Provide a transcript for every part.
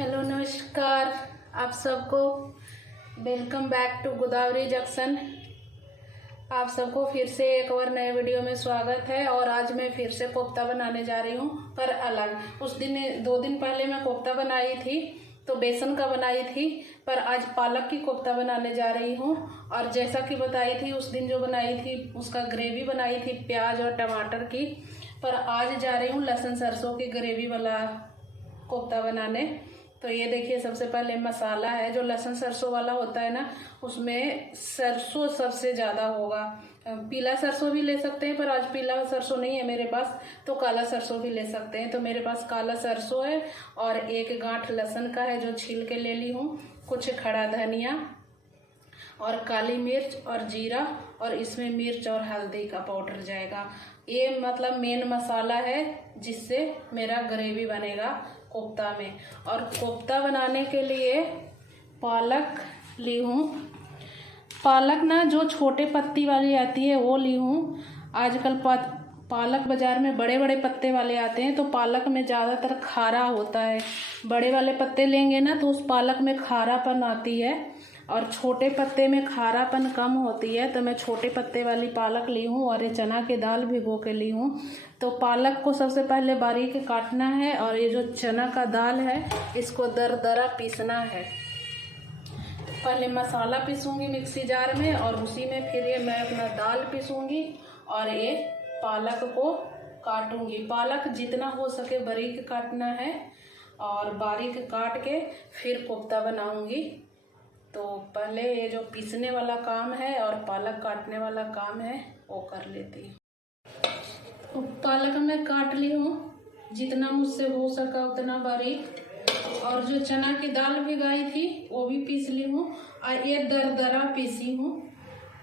Hello नमस्कार आप सबको। Welcome back to Godavari junction. आप सबको फिर से एक और नए वीडियो में स्वागत है। और आज मैं फिर से कोफ्ता बनाने जा रही हूँ, पर अलग। उस दिन 2 दिन पहले मैं कोफ्ता बनाई थी तो बेसन का बनाई थी, पर आज पालक की कोफ्ता बनाने जा रही हूँ। और जैसा कि बताई थी उस दिन जो बनाई थी उसका ग्रेवी बनाई थी प्याज और टमाटर की, पर आज जा रही हूँ लहसुन सरसों की ग्रेवी वाला कोफ्ता बनाने। तो ये देखिए, सबसे पहले मसाला है जो लहसुन सरसों वाला होता है ना, उसमें सरसों सबसे ज़्यादा होगा। पीला सरसों भी ले सकते हैं, पर आज पीला सरसों नहीं है मेरे पास, तो काला सरसों भी ले सकते हैं। तो मेरे पास काला सरसों है और 1 गांठ लहसुन का है जो छील के ले ली हूँ, कुछ खड़ा धनिया और काली मिर्च और जीरा, और इसमें मिर्च और हल्दी का पाउडर जाएगा। ये मतलब मेन मसाला है जिससे मेरा ग्रेवी बनेगा कोफ्ता में। और कोफ्ता बनाने के लिए पालक ली हूँ। पालक ना जो छोटे पत्ती वाली आती है वो ली हूँ। आजकल पालक बाज़ार में बड़े बड़े पत्ते वाले आते हैं, तो पालक में ज़्यादातर खारा होता है। बड़े वाले पत्ते लेंगे ना तो उस पालक में खारापन आती है, और छोटे पत्ते में खारापन कम होती है। तो मैं छोटे पत्ते वाली पालक ली हूँ। और ये चना की दाल भिगो के ली हूँ। तो पालक को सबसे पहले बारीक काटना है, और ये जो चना का दाल है इसको दरदरा पीसना है। पहले मसाला पीसूँगी मिक्सी जार में, और उसी में फिर ये मैं अपना दाल पीसूँगी और ये पालक को काटूँगी। पालक जितना हो सके बारीक काटना है, और बारीक काट के फिर कोफ्ता बनाऊँगी। तो पहले ये जो पीसने वाला काम है और पालक काटने वाला काम है वो कर लेती हूँ। तो पालक मैं काट ली हूँ जितना मुझसे हो सका उतना बारीक, और जो चना की दाल भिगाई थी वो भी पीस ली हूँ, और ये दरदरा पीसी हूँ।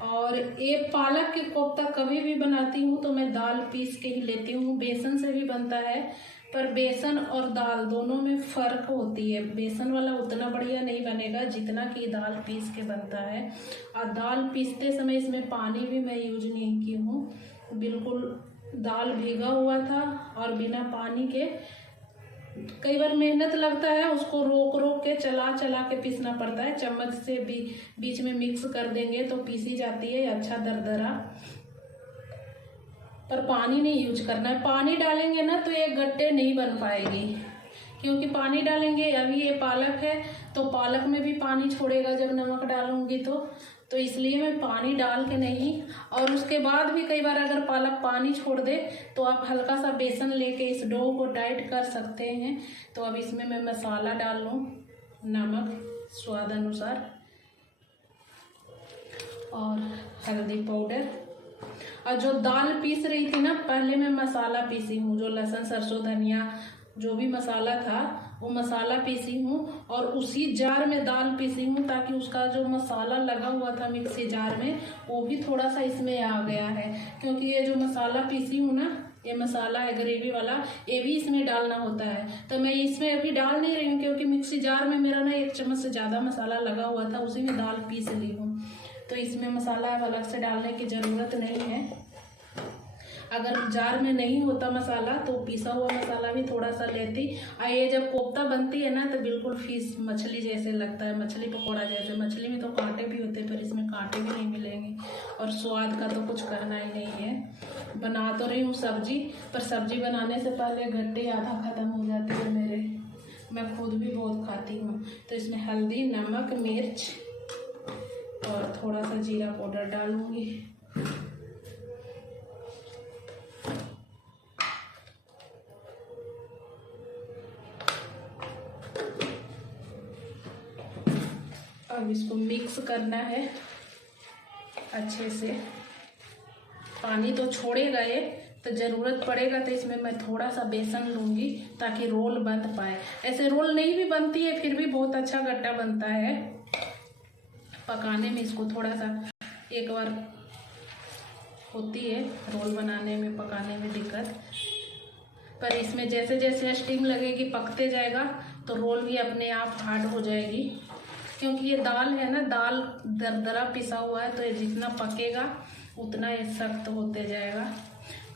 और ये पालक की कोफ्ता कभी भी बनाती हूँ तो मैं दाल पीस के ही लेती हूँ। बेसन से भी बनता है, पर बेसन और दाल दोनों में फ़र्क होती है। बेसन वाला उतना बढ़िया नहीं बनेगा जितना कि दाल पीस के बनता है। और दाल पीसते समय इसमें पानी भी मैं यूज नहीं की हूँ, बिल्कुल दाल भीगा हुआ था और बिना पानी के। कई बार मेहनत लगता है, उसको रोक रोक के चला चला के पीसना पड़ता है। चम्मच से भी बीच में मिक्स कर देंगे तो पीसी जाती है अच्छा दरदरा, पर पानी नहीं यूज करना है। पानी डालेंगे ना तो ये गट्टे नहीं बन पाएगी, क्योंकि पानी डालेंगे, अभी ये पालक है तो पालक में भी पानी छोड़ेगा जब नमक डालूंगी तो इसलिए मैं पानी डाल के नहीं। और उसके बाद भी कई बार अगर पालक पानी छोड़ दे तो आप हल्का सा बेसन लेके इस डो को टाइट कर सकते हैं। तो अब इसमें मैं मसाला डाल लूँ, नमक स्वाद अनुसार और हल्दी पाउडर। और जो दाल पीस रही थी ना, पहले मैं मसाला पीसी हूँ, जो लहसुन सरसों धनिया जो भी मसाला था वो मसाला पीसी हूँ, और उसी जार में दाल पीसी हूँ, ताकि उसका जो मसाला लगा हुआ था मिक्सी जार में वो भी थोड़ा सा इसमें आ गया है। क्योंकि ये जो मसाला पीसी हूँ ना, ये मसाला है ग्रेवी वाला, ये भी इसमें डालना होता है। तो मैं इसमें अभी डाल नहीं रही हूँ, क्योंकि मिक्सी जार में मेरा ना 1 चम्मच से ज़्यादा मसाला लगा हुआ था, उसी में दाल पीस ली हूँ। तो इसमें मसाला अलग से डालने की ज़रूरत नहीं है। अगर जार में नहीं होता मसाला तो पीसा हुआ मसाला भी थोड़ा सा लेती। और ये जब कोफ्ता बनती है ना तो बिल्कुल फिश मछली जैसे लगता है, मछली पकौड़ा जैसे। मछली में तो कांटे भी होते हैं, पर इसमें कांटे भी नहीं मिलेंगे, और स्वाद का तो कुछ करना ही नहीं है। बना तो रही हूँ सब्जी, पर सब्जी बनाने से पहले गट्टे आधा ख़त्म हो जाती है मेरे। मैं खुद भी बहुत खाती हूँ। तो इसमें हल्दी, नमक, मिर्च और थोड़ा सा जीरा पाउडर डालूँगी। अब इसको मिक्स करना है अच्छे से। पानी तो छोड़ेगा ये, तो ज़रूरत पड़ेगा तो इसमें मैं थोड़ा सा बेसन लूँगी ताकि रोल बन पाए। ऐसे रोल नहीं भी बनती है फिर भी बहुत अच्छा गट्टा बनता है। पकाने में इसको थोड़ा सा एक बार होती है रोल बनाने में, पकाने में दिक्कत, पर इसमें जैसे जैसे स्टीम लगेगी पकते जाएगा तो रोल भी अपने आप हार्ड हो जाएगी। क्योंकि ये दाल है ना, दाल दरदरा पिसा हुआ है, तो ये जितना पकेगा उतना ये सख्त होते जाएगा।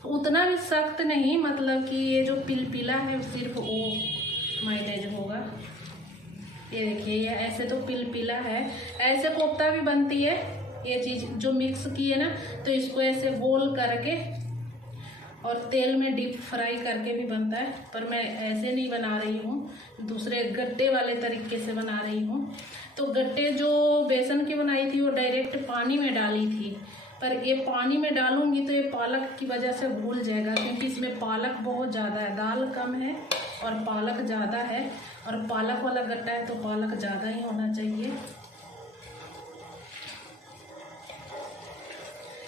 उतना भी सख्त नहीं, मतलब कि ये जो पिलपिला है सिर्फ वो मैनेज होगा। ये देखिए, ये ऐसे तो पिलपिला है। ऐसे कोफ्ता भी बनती है ये चीज़ जो मिक्स की है ना, तो इसको ऐसे गोल करके और तेल में डीप फ्राई करके भी बनता है, पर मैं ऐसे नहीं बना रही हूँ, दूसरे गट्टे वाले तरीके से बना रही हूँ। तो गट्टे जो बेसन की बनाई थी वो डायरेक्ट पानी में डाली थी, पर ये पानी में डालूंगी तो ये पालक की वजह से भूल जाएगा, क्योंकि इसमें पालक बहुत ज़्यादा है, दाल कम है और पालक ज़्यादा है, और पालक वाला गट्टा है तो पालक ज़्यादा ही होना चाहिए।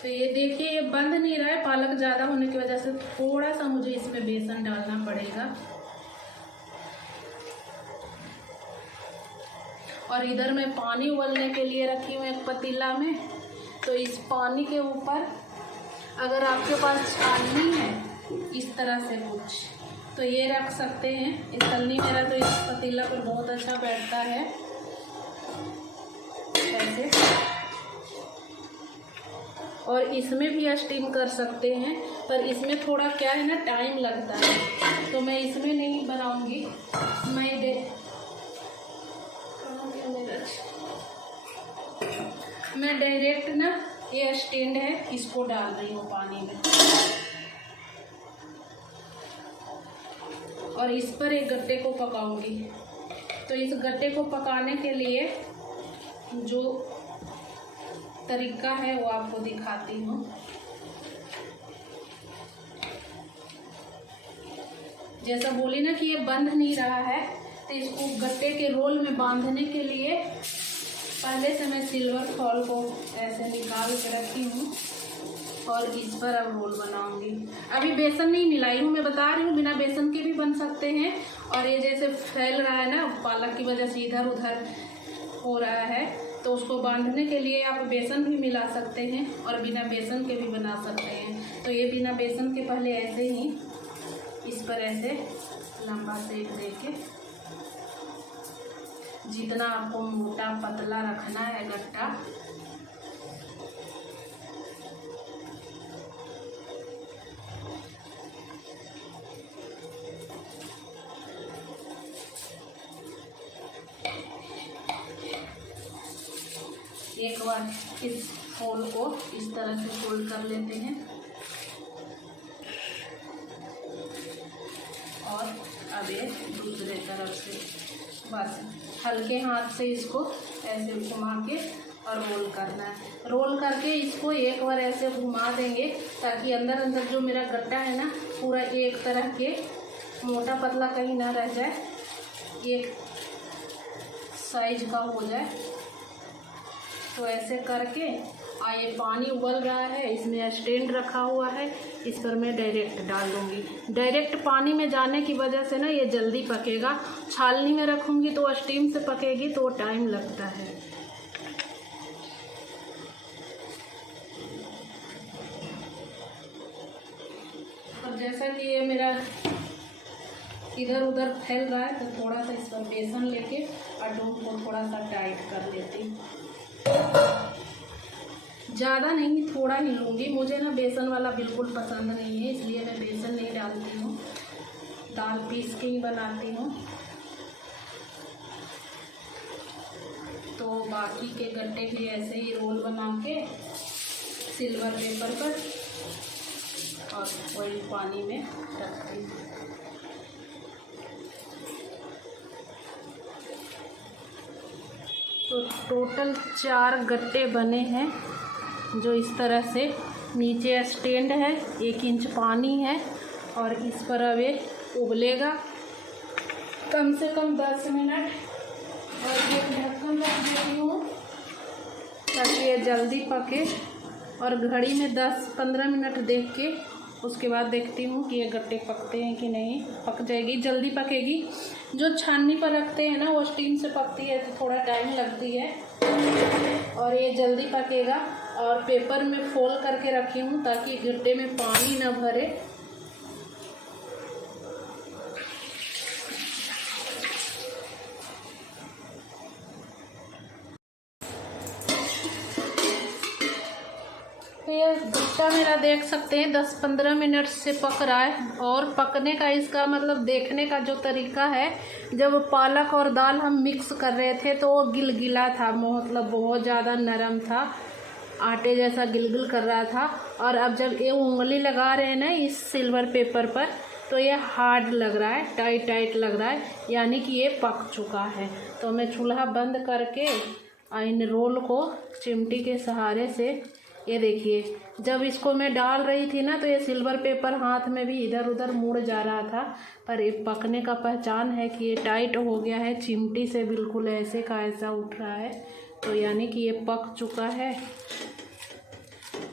तो ये देखिए, ये बंद नहीं रहा है पालक ज़्यादा होने की वजह से, थोड़ा सा मुझे इसमें बेसन डालना पड़ेगा। और इधर मैं पानी उबलने के लिए रखी हूँ एक पतीला में। तो इस पानी के ऊपर अगर आपके पास छाननी है इस तरह से कुछ, तो ये रख सकते हैं। इस तलनी मेरा तो इस पतीला पर बहुत अच्छा बैठता है ऐसे, और इसमें भी स्टीम कर सकते हैं, पर इसमें थोड़ा क्या है ना, टाइम लगता है, तो मैं इसमें नहीं बनाऊंगी। मैं डायरेक्ट ना, ये स्टैंड है इसको डाल रही हूँ पानी में, और इस पर एक गट्टे को पकाऊंगी। तो इस गट्टे को पकाने के लिए जो तरीका है वो आपको दिखाती हूँ। जैसा बोली ना कि ये बंध नहीं रहा है, तो इसको गट्टे के रोल में बांधने के लिए पहले से मैं सिल्वर फॉल को ऐसे निकाल के रखी हूँ, और इस पर अब रोल बनाऊंगी। अभी बेसन नहीं मिलाई हूँ, मैं बता रही हूँ, बिना बेसन के भी बन सकते हैं। और ये जैसे फैल रहा है ना पालक की वजह से, इधर उधर हो रहा है, तो उसको बांधने के लिए आप बेसन भी मिला सकते हैं, और बिना बेसन के भी बना सकते हैं। तो ये बिना बेसन के पहले ऐसे ही इस पर ऐसे लंबा सेक देके, जितना आपको मोटा पतला रखना है गट्टा, एक बार इस होल को इस तरह से फोल्ड कर लेते हैं, और अब ये दूसरे तरफ से बस हल्के हाथ से इसको ऐसे घुमा के और रोल करना है। रोल करके इसको एक बार ऐसे घुमा देंगे, ताकि अंदर अंदर जो मेरा गट्टा है ना, पूरा एक तरह के मोटा पतला कहीं ना रह जाए, एक साइज का हो जाए। तो ऐसे करके ये पानी उबल रहा है, इसमें स्टैंड रखा हुआ है, इस पर मैं डायरेक्ट डाल दूँगी। डायरेक्ट पानी में जाने की वजह से ना ये जल्दी पकेगा। छालनी में रखूँगी तो स्टीम से पकेगी, तो टाइम लगता है। और जैसा कि ये मेरा इधर उधर फैल रहा है, तो थोड़ा सा इस पर बेसन लेके और डो को थोड़ा सा टाइट कर लेती हूँ। ज़्यादा नहीं, थोड़ा ही लूँगी। मुझे ना बेसन वाला बिल्कुल पसंद नहीं है, इसलिए मैं बेसन नहीं डालती हूँ, दाल पीस के ही बनाती हूँ। तो बाकी के गट्टे भी ऐसे ही रोल बना के सिल्वर पेपर पर और वही पानी में रखती हूँ। तो टोटल 4 गट्टे बने हैं, जो इस तरह से नीचे स्टैंड है, 1 इंच पानी है, और इस पर अब ये उबलेगा कम से कम 10 मिनट। और ये ढक्कन रख देती हूँ ताकि ये जल्दी पके, और घड़ी में 10-15 मिनट देख के उसके बाद देखती हूँ कि ये गट्टे पकते हैं कि नहीं। पक जाएगी, जल्दी पकेगी। जो छाननी पर रखते हैं ना वो स्टीम से पकती है, तो थोड़ा टाइम लगती है, और ये जल्दी पकेगा। और पेपर में फोल्ड करके रखी हूँ ताकि गट्टे में पानी ना भरे। तो ये गट्टा मेरा गट्टा देख सकते हैं 10-15 मिनट से पक रहा है। और पकने का इसका मतलब देखने का जो तरीका है, जब पालक और दाल हम मिक्स कर रहे थे तो वो गिलगिला था, मतलब बहुत ज़्यादा नरम था, आटे जैसा गिलगिल कर रहा था। और अब जब ये उंगली लगा रहे हैं ना इस सिल्वर पेपर पर, तो ये हार्ड लग रहा है, टाइट टाइट लग रहा है, यानी कि ये पक चुका है। तो मैं चूल्हा बंद करके इन रोल को चिमटी के सहारे से, ये देखिए, जब इसको मैं डाल रही थी ना तो ये सिल्वर पेपर हाथ में भी इधर उधर मुड़ जा रहा था, पर ये पकने का पहचान है कि ये टाइट हो गया है, चिमटी से बिल्कुल ऐसे का ऐसा उठ रहा है, तो यानी कि ये पक चुका है।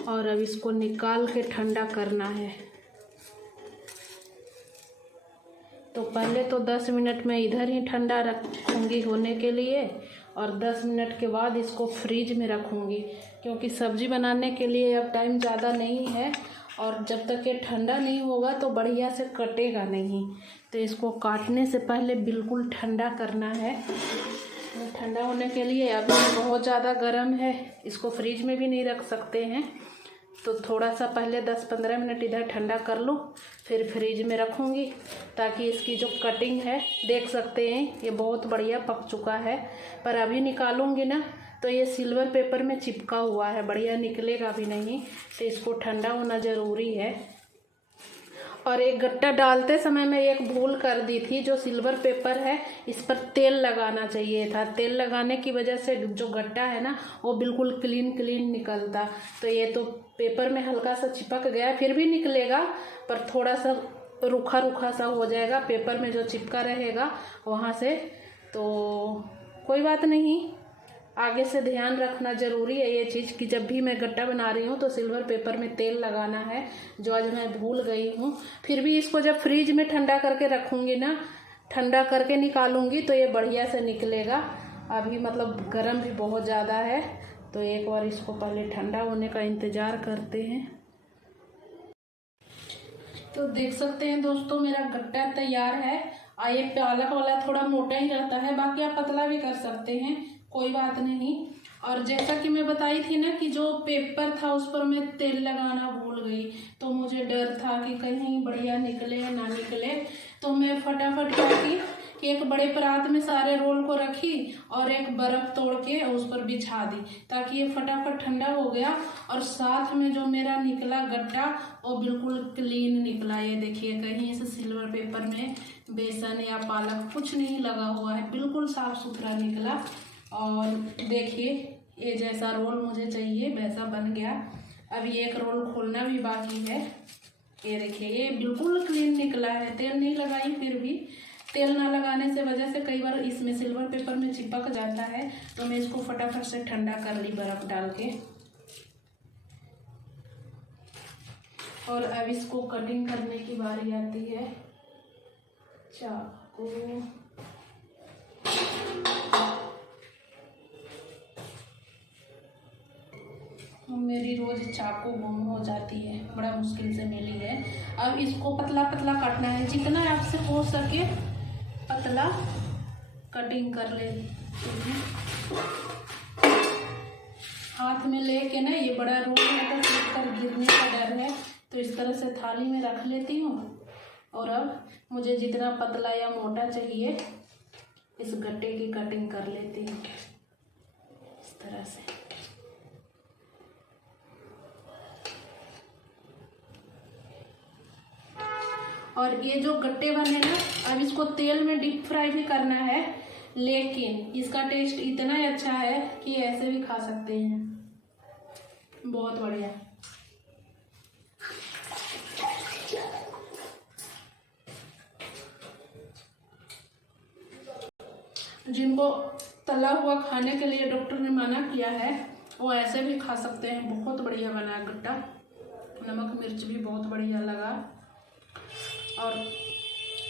और अब इसको निकाल के ठंडा करना है। तो पहले तो 10 मिनट में इधर ही ठंडा रखूँगी होने के लिए, और 10 मिनट के बाद इसको फ्रीज में रखूँगी, क्योंकि सब्ज़ी बनाने के लिए अब टाइम ज़्यादा नहीं है, और जब तक ये ठंडा नहीं होगा तो बढ़िया से कटेगा नहीं। तो इसको काटने से पहले बिल्कुल ठंडा करना है। ठंडा होने के लिए अभी बहुत ज़्यादा गर्म है, इसको फ्रीज में भी नहीं रख सकते हैं, तो थोड़ा सा पहले 10-15 मिनट इधर ठंडा कर लूँ, फिर फ्रीज में रखूँगी, ताकि इसकी जो कटिंग है, देख सकते हैं ये बहुत बढ़िया पक चुका है। पर अभी निकालूँगी ना तो ये सिल्वर पेपर में चिपका हुआ है, बढ़िया निकलेगा भी नहीं, तो इसको ठंडा होना ज़रूरी है। और एक गट्टा डालते समय मैं एक भूल कर दी थी, जो सिल्वर पेपर है इस पर तेल लगाना चाहिए था। तेल लगाने की वजह से जो गट्टा है ना वो बिल्कुल क्लीन निकलता। तो ये तो पेपर में हल्का सा चिपक गया, फिर भी निकलेगा पर थोड़ा सा रूखा सा हो जाएगा पेपर में जो चिपका रहेगा वहाँ से। तो कोई बात नहीं, आगे से ध्यान रखना ज़रूरी है ये चीज़ कि जब भी मैं गट्टा बना रही हूँ तो सिल्वर पेपर में तेल लगाना है, जो आज मैं भूल गई हूँ। फिर भी इसको जब फ्रीज में ठंडा करके रखूँगी ना, ठंडा करके निकालूँगी तो ये बढ़िया से निकलेगा। अभी मतलब गर्म भी बहुत ज़्यादा है, तो एक बार इसको पहले ठंडा होने का इंतज़ार करते हैं। तो देख सकते हैं दोस्तों, मेरा गट्टा तैयार है। ये पालक वाला थोड़ा मोटा ही रहता है, बाकी आप पतला भी कर सकते हैं, कोई बात नहीं। और जैसा कि मैं बताई थी ना कि जो पेपर था उस पर मैं तेल लगाना भूल गई, तो मुझे डर था कि कहीं बढ़िया निकले ना निकले। तो मैं फटाफट क्या की कि एक बड़े परात में सारे रोल को रखी और एक बर्फ़ तोड़ के उस पर बिछा दी, ताकि ये फटाफट ठंडा हो गया। और साथ में जो मेरा निकला गट्टा वो बिल्कुल क्लीन निकला। ये देखिए, कहीं इस सिल्वर पेपर में बेसन या पालक कुछ नहीं लगा हुआ है, बिल्कुल साफ़ सुथरा निकला। और देखिए, ये जैसा रोल मुझे चाहिए वैसा बन गया। अभी एक रोल खोलना भी बाकी है। ये देखिए, ये बिल्कुल क्लीन निकला है, तेल नहीं लगाई। फिर भी तेल ना लगाने से वजह से कई बार इसमें सिल्वर पेपर में चिपक जाता है, तो मैं इसको फटाफट से ठंडा कर ली बर्फ़ डाल के। और अब इसको कटिंग करने की बारी आती है। चाकू, मेरी रोज चाकू गुम हो जाती है, बड़ा मुश्किल से मिली है। अब इसको पतला पतला काटना है, जितना आपसे हो सके पतला कटिंग कर ले। हाथ में लेके ना, ये बड़ा रोल है तो टूट कर गिरने का डर है, तो इस तरह से थाली में रख लेती हूँ। और अब मुझे जितना पतला या मोटा चाहिए इस गट्टे की कटिंग कर लेती हूँ इस तरह से। और ये जो गट्टे बने ना, अब इसको तेल में डीप फ्राई भी करना है, लेकिन इसका टेस्ट इतना ही अच्छा है कि ऐसे भी खा सकते हैं, बहुत बढ़िया। जिनको तला हुआ खाने के लिए डॉक्टर ने मना किया है वो ऐसे भी खा सकते हैं, बहुत बढ़िया बना है गट्टा। नमक मिर्च भी बहुत बढ़िया लगा। और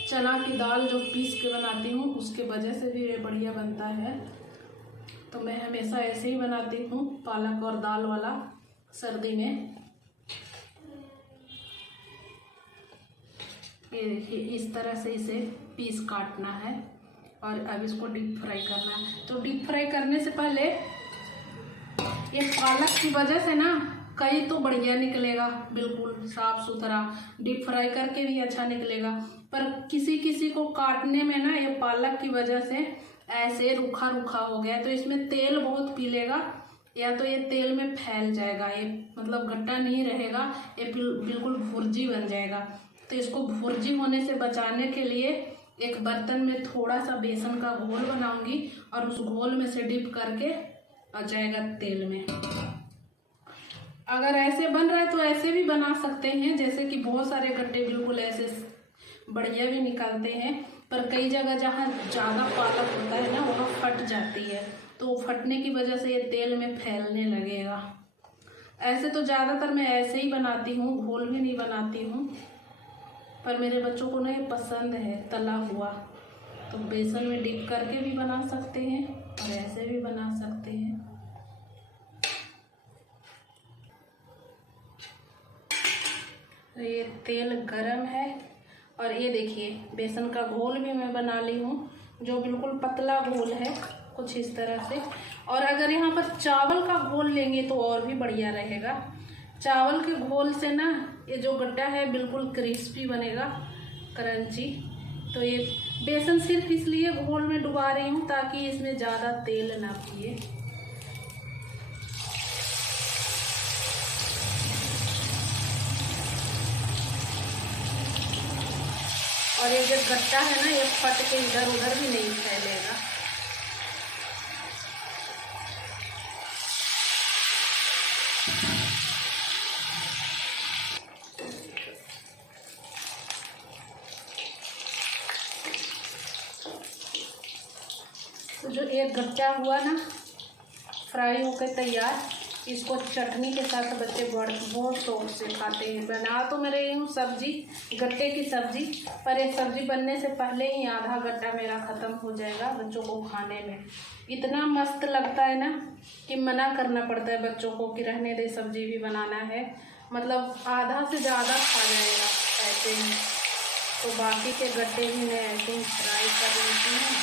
चना की दाल जो पीस के बनाती हूँ उसके वजह से भी ये बढ़िया बनता है। तो मैं हमेशा ऐसे ही बनाती हूँ, पालक और दाल वाला, सर्दी में। ये देखिए, इस तरह से इसे पीस काटना है और अब इसको डीप फ्राई करना है। तो डीप फ्राई करने से पहले ये पालक की वजह से ना कई तो बढ़िया निकलेगा, बिल्कुल साफ सुथरा, डीप फ्राई करके भी अच्छा निकलेगा। पर किसी किसी को काटने में ना ये पालक की वजह से ऐसे रूखा रूखा हो गया, तो इसमें तेल बहुत पी लेगा, या तो ये तेल में फैल जाएगा, ये मतलब गट्टा नहीं रहेगा, ये बिल्कुल भुर्जी बन जाएगा। तो इसको भुर्जी होने से बचाने के लिए एक बर्तन में थोड़ा सा बेसन का घोल बनाऊंगी और उस घोल में से डिप करके आ जाएगा तेल में। अगर ऐसे बन रहा है तो ऐसे भी बना सकते हैं, जैसे कि बहुत सारे गट्टे बिल्कुल ऐसे बढ़िया भी निकालते हैं। पर कई जगह जहाँ ज़्यादा पालक होता है ना वहाँ फट जाती है, तो फटने की वजह से ये तेल में फैलने लगेगा। ऐसे तो ज़्यादातर मैं ऐसे ही बनाती हूँ, घोल भी नहीं बनाती हूँ। पर मेरे बच्चों को ना ये पसंद है तला हुआ, तो बेसन में डिप करके भी बना सकते हैं और ऐसे भी बना सकते हैं। तो ये तेल गरम है और ये देखिए बेसन का घोल भी मैं बना ली हूँ, जो बिल्कुल पतला घोल है, कुछ इस तरह से। और अगर यहाँ पर चावल का घोल लेंगे तो और भी बढ़िया रहेगा। चावल के घोल से ना ये जो गट्टा है बिल्कुल क्रिस्पी बनेगा, क्रंची। तो ये बेसन सिर्फ इसलिए घोल में डुबा रही हूँ ताकि इसमें ज़्यादा तेल ना पिए। और ये जो गट्टा है ना ये फट के इधर उधर भी नहीं फैलेगा। तो जो एक गट्टा हुआ ना फ्राई होकर तैयार, इसको चटनी के साथ बच्चे बहुत शौक से खाते हैं। बना तो मैं रही हूँ सब्जी, गट्टे की सब्जी, पर ये सब्जी बनने से पहले ही आधा गट्टा मेरा ख़त्म हो जाएगा बच्चों को खाने में। इतना मस्त लगता है ना कि मना करना पड़ता है बच्चों को कि रहने दे, सब्जी भी बनाना है। मतलब आधा से ज़्यादा खा जाएगा ऐसे ही। तो बाकी के गट्टे भी मैं ऐसे ही फ्राई कर लेती हूँ,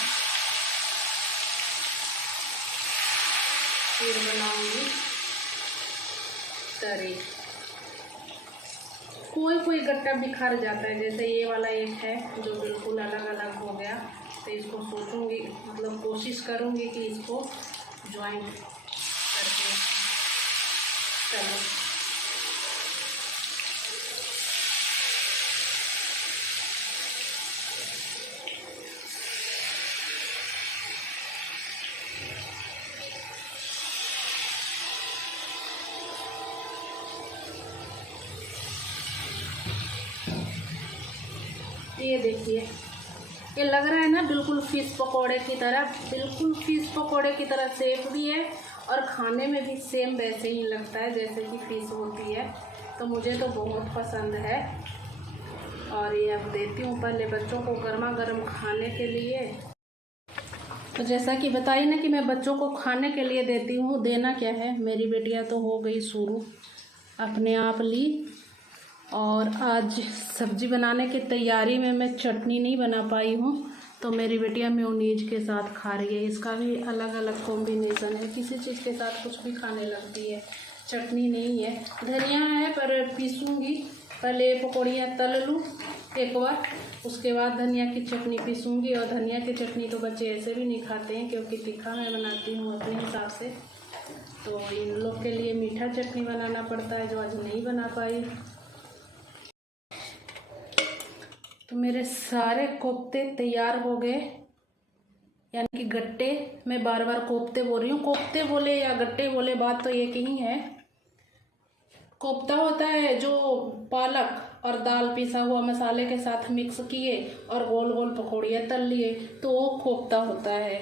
फिर बनाऊंगी तरी। कोई कोई गट्टा बिखर जाता है, जैसे ये वाला एक है जो बिल्कुल अलग अलग हो गया, तो इसको सोचूंगी, मतलब कोशिश करूंगी कि इसको ज्वाइन करके चलो। ये देखिए ये लग रहा है ना बिल्कुल फिश पकौड़े की तरह, बिल्कुल फिश पकौड़े की तरह सेफ भी है और खाने में भी सेम वैसे ही लगता है जैसे कि फिश होती है। तो मुझे तो बहुत पसंद है। और ये अब देती हूँ पहले बच्चों को गर्मा गर्म खाने के लिए। तो जैसा कि बताई ना कि मैं बच्चों को खाने के लिए देती हूँ, देना क्या है, मेरी बेटियाँ तो हो गई शुरू, अपने आप ली। और आज सब्जी बनाने की तैयारी में मैं चटनी नहीं बना पाई हूँ, तो मेरी बेटियाँ मेयोनीज के साथ खा रही है। इसका भी अलग अलग कॉम्बिनेशन है, किसी चीज़ के साथ कुछ भी खाने लगती है। चटनी नहीं है, धनिया है पर पीसूँगी, पहले पकौड़ियाँ तल लूँ एक बार, उसके बाद धनिया की चटनी पीसूँगी। और धनिया की चटनी तो बच्चे ऐसे भी नहीं खाते हैं क्योंकि तीखा मैं बनाती हूँ अपने हिसाब से, तो इन लोग के लिए मीठा चटनी बनाना पड़ता है जो आज नहीं बना पाई। तो मेरे सारे कोफ्ते तैयार हो गए, यानी कि गट्टे, मैं बार बार कोफ्ते बोल रही हूँ, कोफ्ते बोले या गट्टे बोले बात तो एक ही है। कोफ्ता होता है जो पालक और दाल पिसा हुआ मसाले के साथ मिक्स किए और गोल गोल पकौड़ियाँ तल लिए, तो वो कोफ्ता होता है,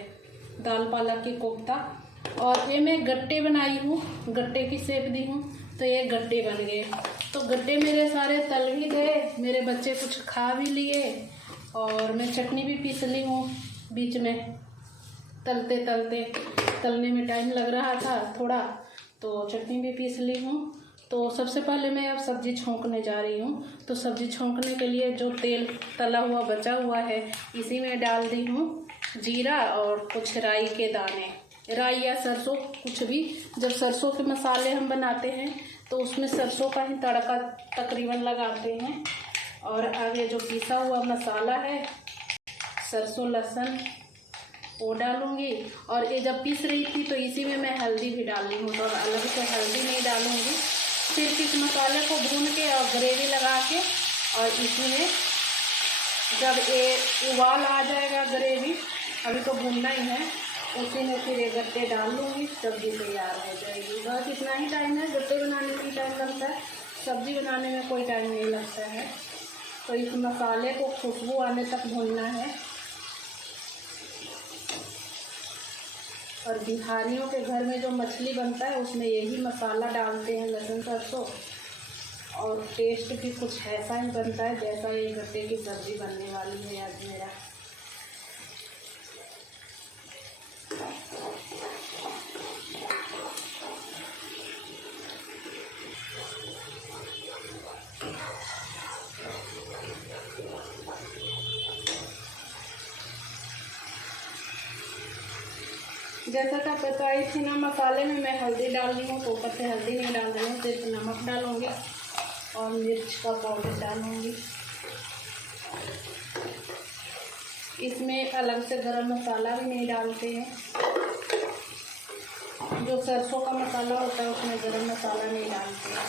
दाल पालक की कोफ्ता। और ये मैं गट्टे बनाई हूँ, गट्टे की शेप दी हूँ, तो ये गट्टे बन गए। तो गट्टे मेरे सारे तल भी गए, मेरे बच्चे कुछ खा भी लिए, और मैं चटनी भी पीस ली हूँ बीच में। तलते तलते तलने में टाइम लग रहा था थोड़ा, तो चटनी भी पीस ली हूँ। तो सबसे पहले मैं अब सब्ज़ी छौंकने जा रही हूँ। तो सब्ज़ी छौंकने के लिए जो तेल तला हुआ बचा हुआ है इसी में डाल दी हूँ जीरा और कुछ राई के दाने, राई या सरसों कुछ भी। जब सरसों के मसाले हम बनाते हैं तो उसमें सरसों का ही तड़का तकरीबन लगाते हैं। और अब ये जो पिसा हुआ मसाला है, सरसों लहसुन, वो डालूँगी। और ये जब पीस रही थी तो इसी में मैं हल्दी भी डाली हूँ, तो अलग से हल्दी नहीं डालूँगी। सिर्फ इस मसाले को भून के और ग्रेवी लगा के, और इसी में जब ये उबाल आ जाएगा ग्रेवी, अभी तो भूनना ही है, उसी में फिर ये गट्टे डाल लूँगी, सब्ज़ी तैयार हो जाएगी। बस इतना ही टाइम है, गट्टे बनाने में टाइम लगता है, सब्ज़ी बनाने में कोई टाइम नहीं लगता है। तो इस मसाले को खुशबू आने तक भूनना है। और बिहारियों के घर में जो मछली बनता है उसमें यही मसाला डालते हैं, लहसुन सरसों, और टेस्ट भी कुछ ऐसा ही बनता है जैसा ये गट्टे की सब्ज़ी बनने वाली है आज मेरा। जैसा कि बताई थी ना, मसाले में मैं हल्दी डाल रही हूँ, तो ऊपर से हल्दी नहीं डाल रही हूँ, सिर्फ नमक डालूँगी और मिर्च का पाउडर डालूँगी। इसमें अलग से गरम मसाला भी नहीं डालते हैं। जो सरसों का मसाला होता है उसमें गरम मसाला नहीं डालते हैं।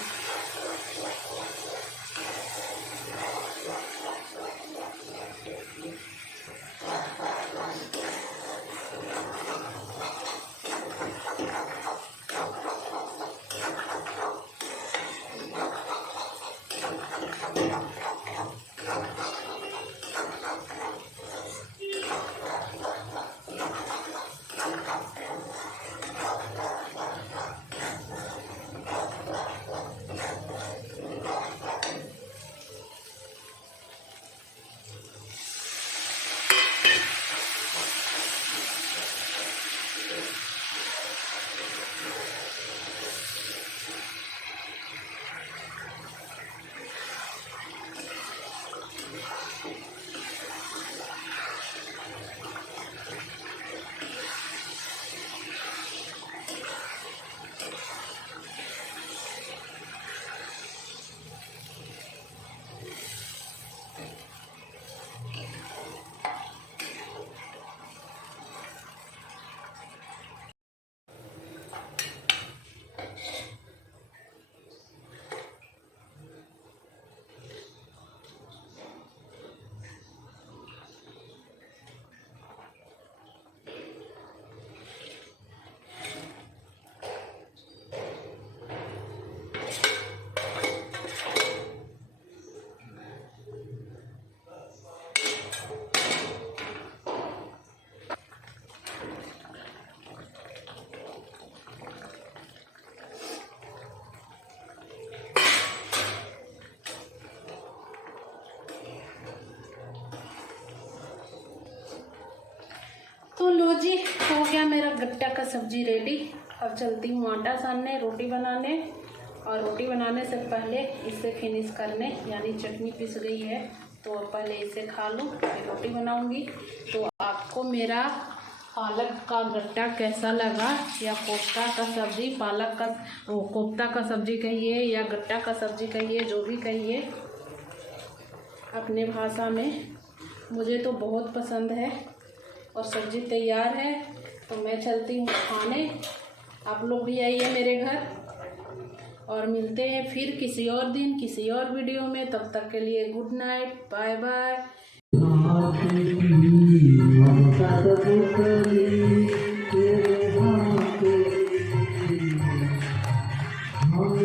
तो लो जी, हो गया मेरा गट्टा का सब्जी रेडी। अब चलती हूँ आटा सानने, रोटी बनाने। और रोटी बनाने से पहले इसे फिनिश करने, यानी चटनी पिस गई है तो पहले इसे खा लूँ, फिर रोटी बनाऊँगी। तो आपको मेरा पालक का गट्टा कैसा लगा, या कोफ्ता का सब्ज़ी, पालक का कोफ्ता का सब्ज़ी कहिए या गट्टा का सब्ज़ी कहिए, जो भी कहिए अपने भाषा में, मुझे तो बहुत पसंद है। और सब्ज़ी तैयार है तो मैं चलती हूँ खाने। आप लोग भी आइए मेरे घर, और मिलते हैं फिर किसी और दिन किसी और वीडियो में। तब तक के लिए गुड नाइट, बाय बाय। हम